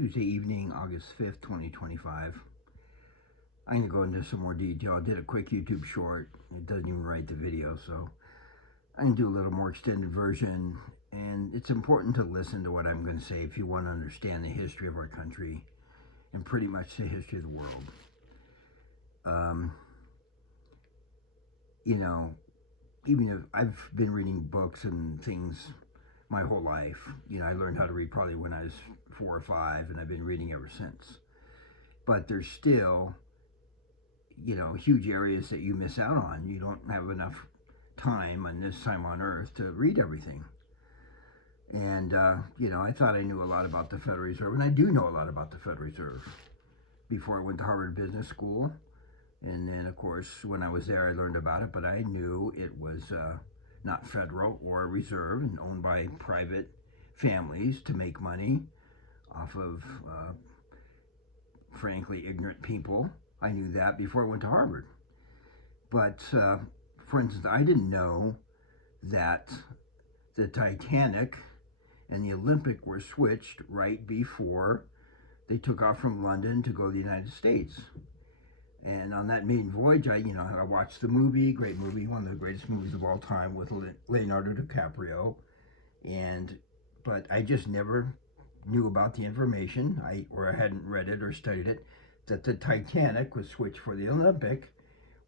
Tuesday evening, August 5th, 2025. I'm going to go into some more detail. I did a quick YouTube short. It doesn't even write the video, so I can do a little more extended version. And it's important to listen to what I'm going to say if you want to understand the history of our country and pretty much the history of the world. You know, even if I've been reading books and things my whole life. You know, I learned how to read probably when I was 4 or 5, and I've been reading ever since. But there's still, you know, huge areas that you miss out on. You don't have enough time on this time on earth to read everything. And, you know, I thought I knew a lot about the Federal Reserve, and I do know a lot about the Federal Reserve. Before I went to Harvard Business School, and then, of course, when I was there, I learned about it, but I knew it was not federal or reserve and owned by private families to make money off of, frankly, ignorant people. I knew that before I went to Harvard. But, for instance, I didn't know that the Titanic and the Olympic were switched right before they took off from London to go to the United States. And on that maiden voyage, I watched the movie, great movie, one of the greatest movies of all time with Leonardo DiCaprio. But I just never knew about the information, or I hadn't read it or studied it, that the Titanic was switched for the Olympic,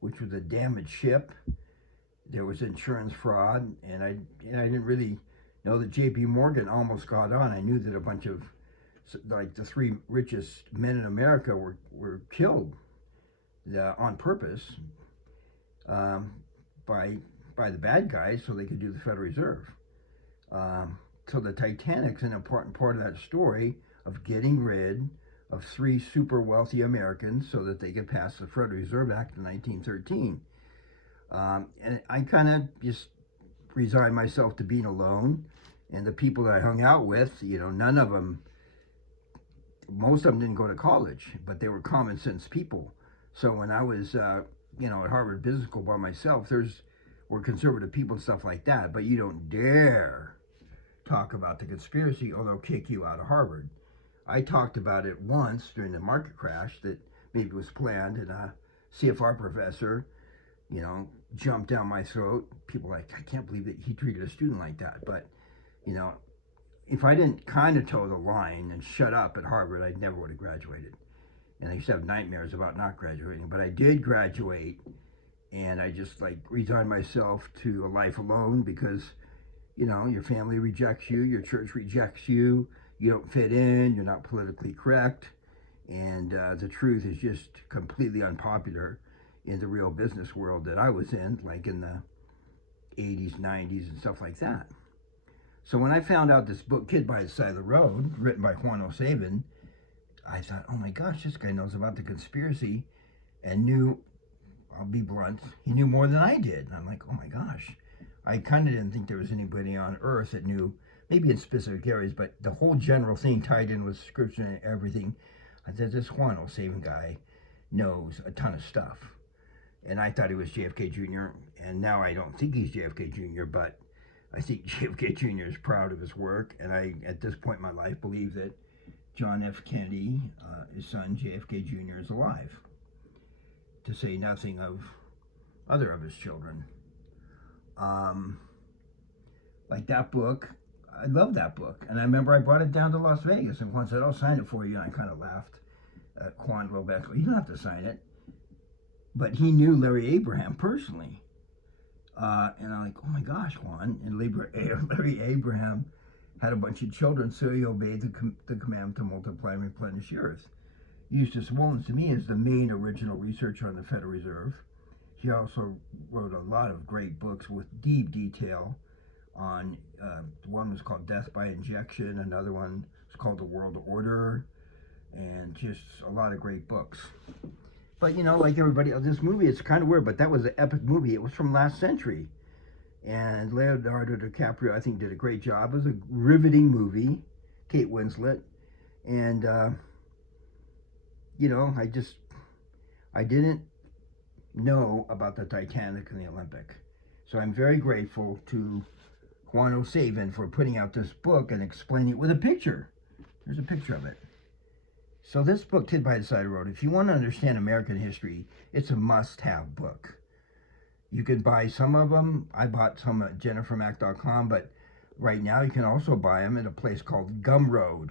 which was a damaged ship. There was insurance fraud, and I didn't really know that J.P. Morgan almost got on. I knew that a bunch of, like, the 3 richest men in America were killed on purpose by the bad guys so they could do the Federal Reserve. So the Titanic's an important part of that story of getting rid of 3 super wealthy Americans so that they could pass the Federal Reserve Act in 1913. And I kind of just resigned myself to being alone. And the people that I hung out with, you know, none of them, most of them didn't go to college, but they were common sense people. So when I was, you know, at Harvard Business School by myself, were conservative people and stuff like that, but you don't dare talk about the conspiracy or they'll kick you out of Harvard. I talked about it once during the market crash that maybe was planned, and a CFR professor, you know, jumped down my throat. People were like, I can't believe that he treated a student like that. But, you know, if I didn't kind of toe the line and shut up at Harvard, I never would have graduated. And I used to have nightmares about not graduating, but I did graduate, and I just resigned myself to a life alone because, you know, your family rejects you, your church rejects you, you don't fit in, you're not politically correct, and the truth is just completely unpopular in the real business world that I was in, like in the 80s, 90s, and stuff like that. So when I found out this book, Kid by the Side of the Road, written by Juan Savin, I thought, oh my gosh, this guy knows about the conspiracy and knew, I'll be blunt, he knew more than I did. And I'm like, oh my gosh. I kind of didn't think there was anybody on earth that knew, maybe in specific areas, but the whole general thing tied in with scripture and everything. I said, this Juan Savin guy knows a ton of stuff. And I thought he was JFK Jr., and now I don't think he's JFK Jr., but I think JFK Jr. is proud of his work, and I, at this point in my life, believe that John F. Kennedy, his son JFK Jr., is alive, to say nothing of other of his children. Like that book, I love that book. And I remember I brought it down to Las Vegas, and Juan said, I'll sign it for you. And I kind of laughed at Juan a little bit. You don't have to sign it. But he knew Larry Abraham personally. And I'm like, oh my gosh, Juan. And Larry Abraham had a bunch of children, so he obeyed the command to multiply and replenish the earth. Eustace Mullins, to me, is the main original researcher on the Federal Reserve. He also wrote a lot of great books with deep detail on, one was called Death by Injection, another one was called The World Order, and just a lot of great books. But, you know, like everybody else, this movie, it's kind of weird, but that was an epic movie. It was from last century. And Leonardo DiCaprio, I think, did a great job. It was a riveting movie. Kate Winslet. And, you know, I didn't know about the Titanic and the Olympic. So I'm very grateful to Juan Savin for putting out this book and explaining it with a picture. There's a picture of it. So this book, Kid by the Side of the Road, if you want to understand American history, it's a must-have book. You can buy some of them. I bought some at jennifermac.com, but right now you can also buy them at a place called gumroad.com.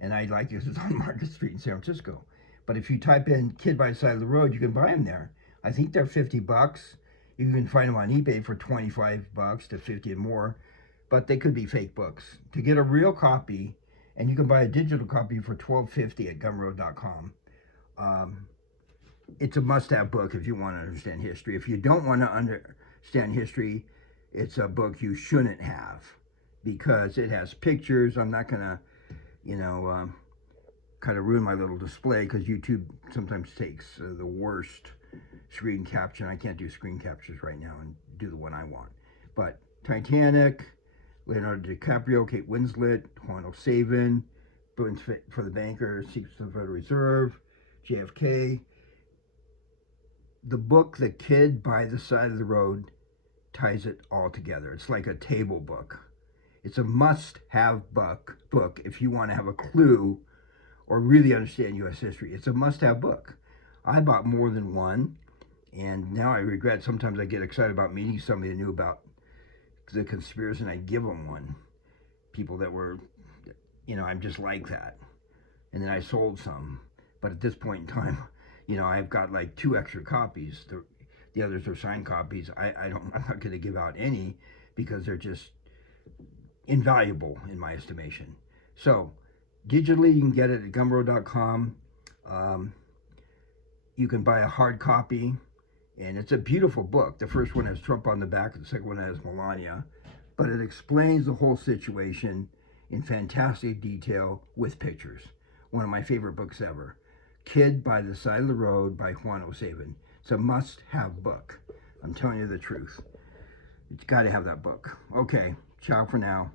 And I like this, it's on Market Street in San Francisco. But if you type in Kid by the Side of the Road, you can buy them there. I think they're $50. You can find them on eBay for $25 to 50 and more, but they could be fake books. To get a real copy, and you can buy a digital copy for $12.50 at gumroad.com. It's a must-have book if you want to understand history. If you don't want to understand history, it's a book you shouldn't have because it has pictures. I'm not going to, kind of ruin my little display because YouTube sometimes takes the worst screen capture. I can't do screen captures right now and do the one I want. But Titanic, Leonardo DiCaprio, Kate Winslet, Juan Savin, Boons for the Banker, Secrets of the Federal Reserve, JFK. The book, The Kid by the Side of the Road, ties it all together. It's like a table book. It's a must-have book if you want to have a clue or really understand U.S. history. It's a must-have book. I bought more than one, and now I regret. Sometimes I get excited about meeting somebody that knew about the conspiracy, and I give them one. People that were, I'm just like that. And then I sold some. But at this point in time, I've got like 2 extra copies. The others are signed copies. I'm not going to give out any because they're just invaluable in my estimation. So digitally, you can get it at gumroad.com. You can buy a hard copy, and it's a beautiful book. The first one has Trump on the back, and the second one has Melania. But it explains the whole situation in fantastic detail with pictures. One of my favorite books ever. Kid by the Side of the Road by Juan Savin. It's a must-have book. I'm telling you the truth. You've got to have that book. Okay, ciao for now.